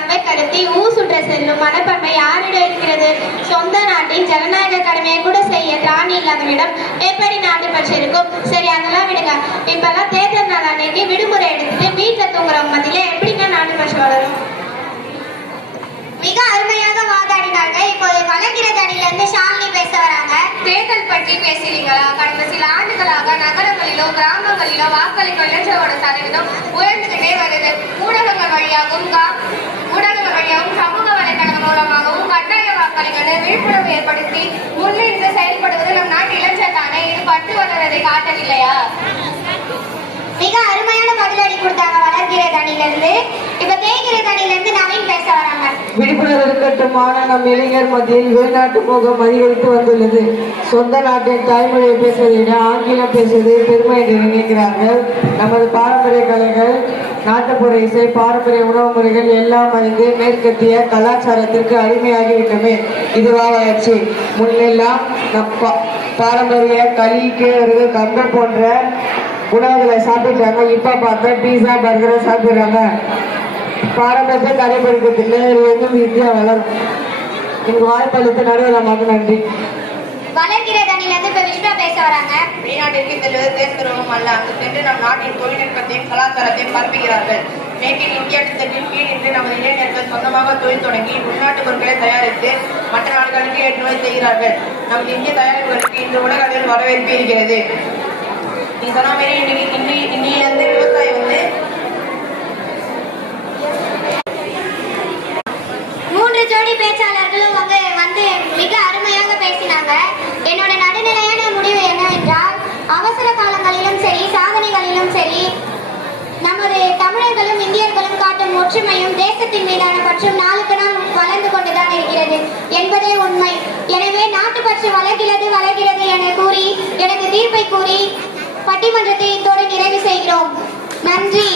கம்பை கடத்தி ஊசுற்ற செல்லும் மனப்பான்மை யாரிடம் இருக்கிறது? சொந்த நாட்டின் ஜனநாயக கடமையை கூட செய்ய திராணி இல்லாதவரிடம் எப்படி நாட்டு பற்றி இருக்கும்? சரி, அதெல்லாம் விடுங்க. இப்பெல்லாம் தேர்தல் நாள் அன்னைக்கு விடுமுறை எடுத்துட்டு வீட்டுல தூங்குறவங்க மத்தியில எப்படிங்க நாட்டு பற்றி வளரும்? மிக அருமையாக வாதாடினாங்க. இப்போது வளர்கிறது அணியிலிருந்து ஷாலினி பேச வராங்க. தேர்தல் பற்றி பேசுறீங்களா? கடந்த சில ஆண்டுகளாக நகரங்களிலோ கிராமங்களிலோ வாக்களிக்கும் இளைஞர்களோட சதவீதம் உயர்ந்துகிட்டே வருது. ஊடகங்கள் வழியாகவும் சமூக வலைதளங்கள் மூலமாகவும் கட்டாய வாக்களிக்க விழிப்புணர்வு ஏற்படுத்தி முன்னின்று செயல்படுவது நம் நாட்டு இளைஞர் தானே. இது பட்டு வளர்வதை காட்டவில்லையா? மிக அருமையான பதிலடி கொடுத்தாங்க வளர்கிறது அணியிலிருந்து. இப்ப தேய்கிறது அணியிலிருந்து நவீன் பேச வராங்க. விழிப்புணர்வு இருக்கட்டுமான நம் இளைஞர் மத்தியில் வெளிநாட்டு போகம் அதிகரித்து வந்துள்ளது. சொந்த நாட்டின் தாய்மொழியை பேசுவதை விட ஆங்கிலம் பேசுவது பெருமை என்று நினைக்கிறார்கள். நமது பாரம்பரிய கலைகள், நாட்டுப்புற இசை, பாரம்பரிய உணவு முறைகள் எல்லாம் அறிந்து மேற்கத்திய கலாச்சாரத்திற்கு அடிமையாகிவிட்டமே. இதுவா வளர்ச்சி? முன்னெல்லாம் நம் பாரம்பரிய களி, கேழ்வரகு, கம்பு போன்ற உணவுகளை சாப்பிட்டாங்க. இப்ப பார்த்தா பீஸா, பர்கரை சாப்பிடுறாங்க. பாரம்பரியத்தை கடைபிடிக்கிறதுல எங்கும் ஈஸியா வளரும். எனக்கு வாய்ப்பளித்த நடுவரமாக நன்றி. வளர்கிறது அணியிலிருந்து இப்ப விஷ்ணு பேச வராங்க. வெளிநாட்டிற்கு செல்வது தேர்ந்தெடுவும் அல்ல, அங்கு சென்று நம் நாட்டின் தொழில்நுட்பத்தையும் கலாச்சாரத்தையும் பரப்புகிறார்கள். மேக் இன் இந்தியா திட்டத்தின் கீழ் இன்று நமது இளைஞர்கள் சொந்தமாக தொழில் தொடங்கி உள்நாட்டு பொருட்களை தயாரித்து மற்ற நாடுகளுக்கு ஏற்றுமதி செய்கிறார்கள். நமது இந்திய தயாரிப்புகளுக்கு இந்த உலக அளவில் வரவேற்பு இருக்கிறது. நீ சொன்ன மாதிரி இன்னிலிருந்து விவசாயி வந்து 3 ஜோடி பேச்சாளர்களும் வந்து மிக அருமையாக பேசினாங்க. என்னோட நடுநிலையான முடிவு என்னவென்றால், அவசர காலங்களிலும் சரி, சாதனைகளிலும் சரி, நமது தமிழர்களும் இந்தியர்களும் காட்டும் ஒற்றுமையும் தேசத்தின் மீதான பற்றும் நாளுக்கு நாள் வளர்ந்து கொண்டுதான் இருக்கிறது என்பதே உண்மை. எனவே நாட்டு பற்று வளர்கிறது என கூறி எனக்கு தீர்ப்பை கூறி பட்டிமன்றத்தை இத்தோடு நிறைவு செய்கிறோம். நன்றி.